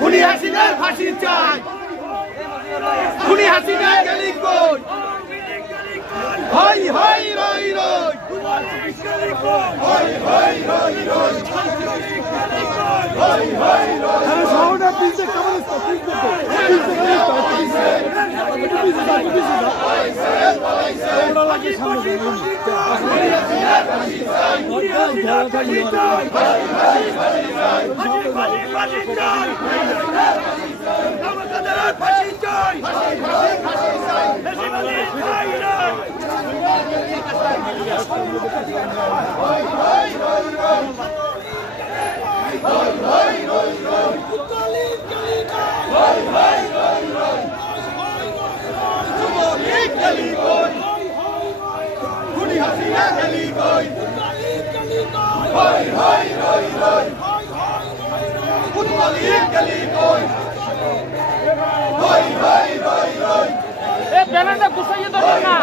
খুনি হাসিনার ফাঁসি চাই, খুনি হাসিনা গেলি কই, হই হই রই রই, হই হই রই রই, হই হই রই। আরে সাউন্ডটা পিছে কেমন আছে? ব্যানারটা গুছাইয়ে ধরুন না।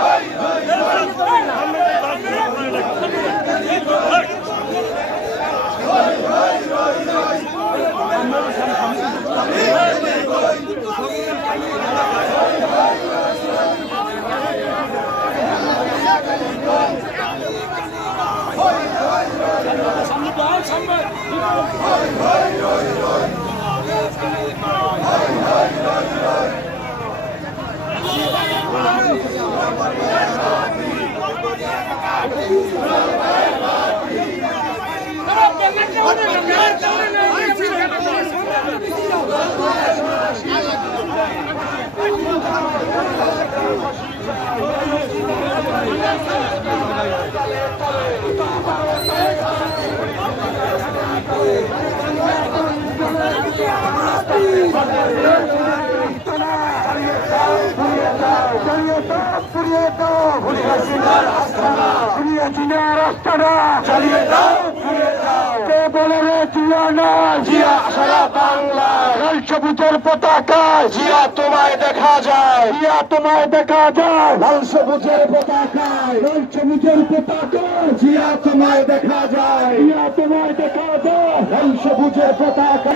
সবুজের পতাকা জিয়া তোমায় দেখা যায়, জিয়া তোমায় দেখা যায়, লাল সবুজের পতাকায়, লাল সবুজের পতাকা জিয়া তোমায় দেখা যায়, জিয়া তোমায় দেখা যায়, লাল সবুজের পতাকা।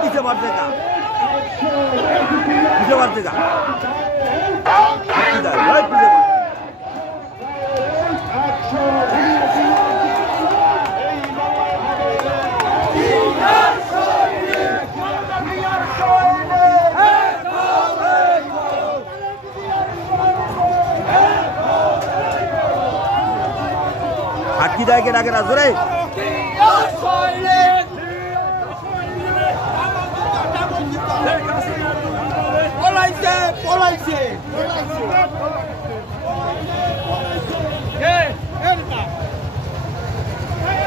পিছিয়ে বাড়তে যা, পিছিয়ে বাড়তে যা, হাটকি দেয় কে ডাকে রাজরে পলাইছে পলাইছে